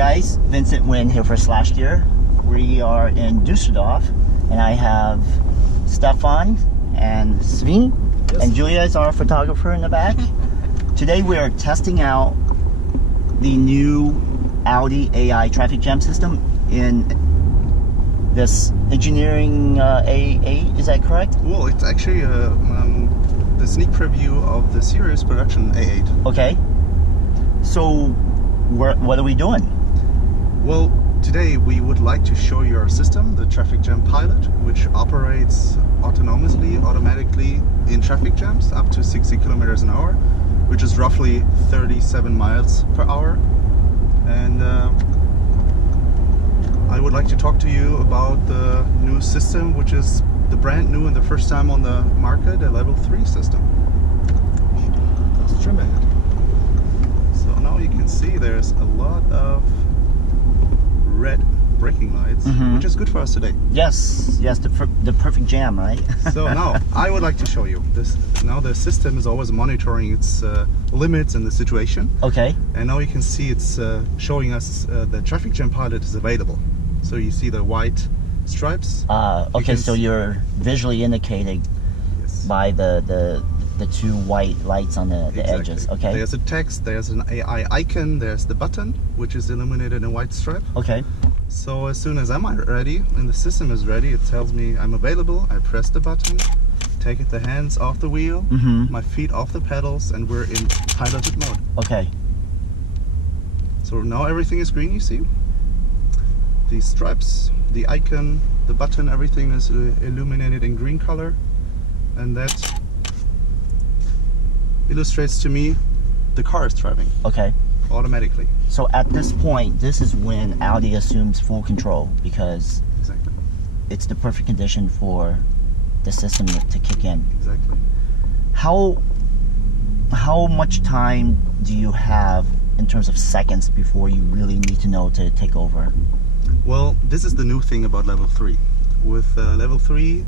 guys, Vincent Nguyen here for Slash Gear. We are in Dusseldorf and I have Stefan and Sven, yes. And Julia is our photographer in the back. Today we are testing out the new Audi AI traffic jam system in this engineering A8, is that correct? Well, it's actually the sneak preview of the series production A8. Okay. So, what are we doing? Well, today we would like to show you our system, the Traffic Jam Pilot, which operates autonomously, automatically in traffic jams up to 60 kilometers an hour, which is roughly 37 miles per hour. And I would like to talk to you about the new system, which is the brand new and the first time on the market, a level 3 system. Let's trim it. So now you can see there's a lot of red braking lights, which is good for us today. Yes, the perfect jam, right? So now I would like to show you this. Now the system is always monitoring its limits and the situation. Okay. And now you can see it's showing us the Traffic Jam Pilot is available. So you see the white stripes. Okay, so you're visually indicating by the two white lights on the edges. Okay. There's a text, there's an AI icon, there's the button, which is illuminated in a white stripe. Okay. So as soon as I'm ready and the system is ready, it tells me I'm available. I press the button, take the hands off the wheel, my feet off the pedals, and we're in piloted mode. Okay. So now everything is green, you see? The stripes, the icon, the button, everything is illuminated in green color. And that illustrates to me the car is driving. Okay. Automatically. So at this point, this is when Audi assumes full control, because it's the perfect condition for the system to kick in. Exactly. How much time do you have in terms of seconds before you really need to know to take over? Well, this is the new thing about level 3. With level 3,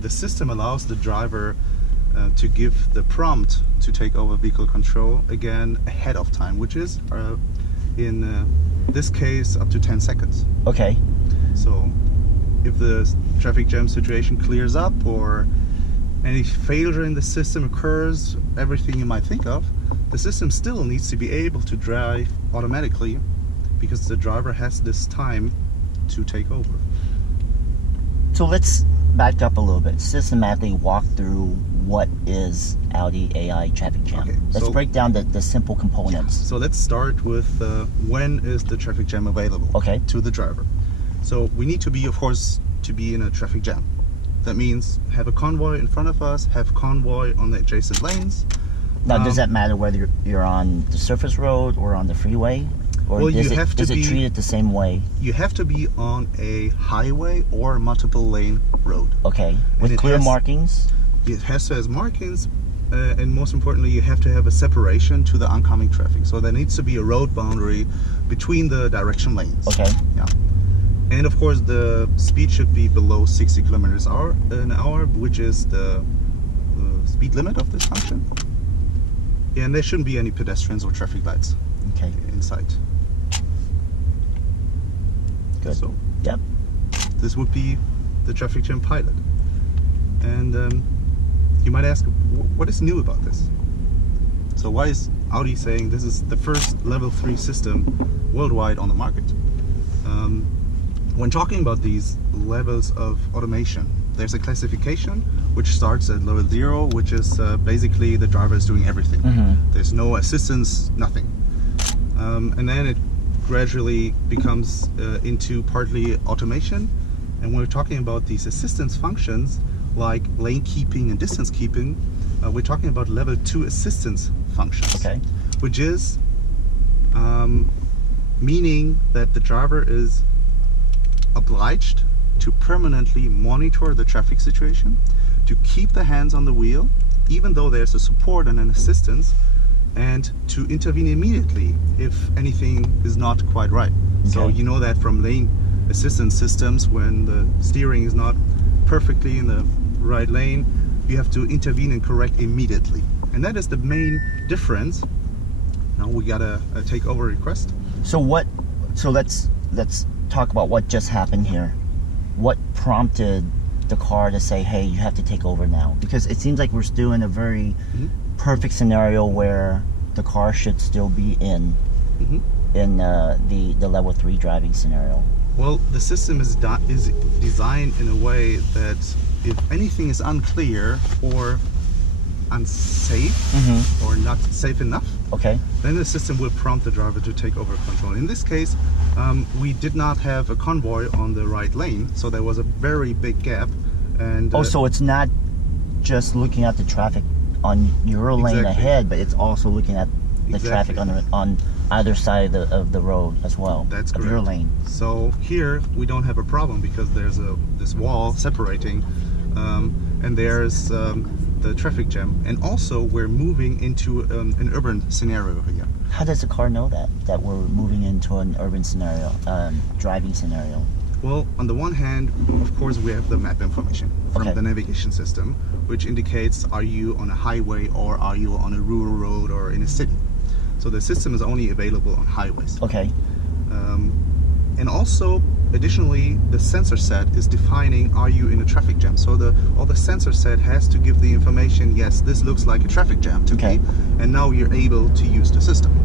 the system allows the driver to give the prompt to take over vehicle control again ahead of time, which is in this case up to 10 seconds. Okay. So if the traffic jam situation clears up or any failure in the system occurs, everything you might think of, the system still needs to be able to drive automatically because the driver has this time to take over. So let's back up a little bit, systematically walk through what is Audi AI traffic jam. Okay, let's break down the simple components. So let's start with when is the traffic jam available to the driver. So we need to be, of course, to be in a traffic jam. That means have a convoy in front of us, have convoy on the adjacent lanes. Now, does that matter whether you're on the surface road or on the freeway? Or well, is it treated the same way? You have to be on a highway or multiple lane road. Okay, with clear markings? It has to have markings, and most importantly, you have to have a separation to the oncoming traffic. So there needs to be a road boundary between the direction lanes. Okay. Yeah. And of course, the speed should be below 60 kilometers an hour, which is the speed limit of this function. And there shouldn't be any pedestrians or traffic lights in sight. Good. So, yep. This would be the Traffic Jam Pilot. And you might ask, what is new about this? So why is Audi saying this is the first level 3 system worldwide on the market? When talking about these levels of automation, there's a classification which starts at level 0, which is basically the driver is doing everything. There's no assistance, nothing. And then it gradually becomes into partly automation. And when we're talking about these assistance functions like lane keeping and distance keeping, we're talking about level 2 assistance functions, which is meaning that the driver is obliged to permanently monitor the traffic situation, to keep the hands on the wheel even though there's a support and an assistance, and to intervene immediately if anything is not quite right. So you know that from lane assistance systems, when the steering is not perfectly in the right lane, you have to intervene and correct immediately. And that is the main difference. Now we got a takeover request. So what So let's talk about what just happened here. What prompted the car to say, hey, you have to take over now? Because it seems like we're still in a very perfect scenario where the car should still be in the level 3 driving scenario. Well, the system is designed in a way that if anything is unclear or unsafe or not safe enough, Okay. then the system will prompt the driver to take over control. In this case, we did not have a convoy on the right lane, so there was a very big gap. And So it's not just looking at the traffic on your lane ahead, but it's also looking at the traffic on either side of the road as well. That's of correct. your lane. So here we don't have a problem because there's this wall separating, and there's the traffic jam. And also we're moving into an urban scenario here. How does the car know that we're moving into an urban scenario, driving scenario? Well, on the one hand, of course, we have the map information from the navigation system, which indicates are you on a highway or are you on a rural road or in a city. So the system is only available on highways. Okay. And also, additionally, the sensor set is defining are you in a traffic jam. So the sensor set has to give the information, yes, this looks like a traffic jam to me, and now you're able to use the system.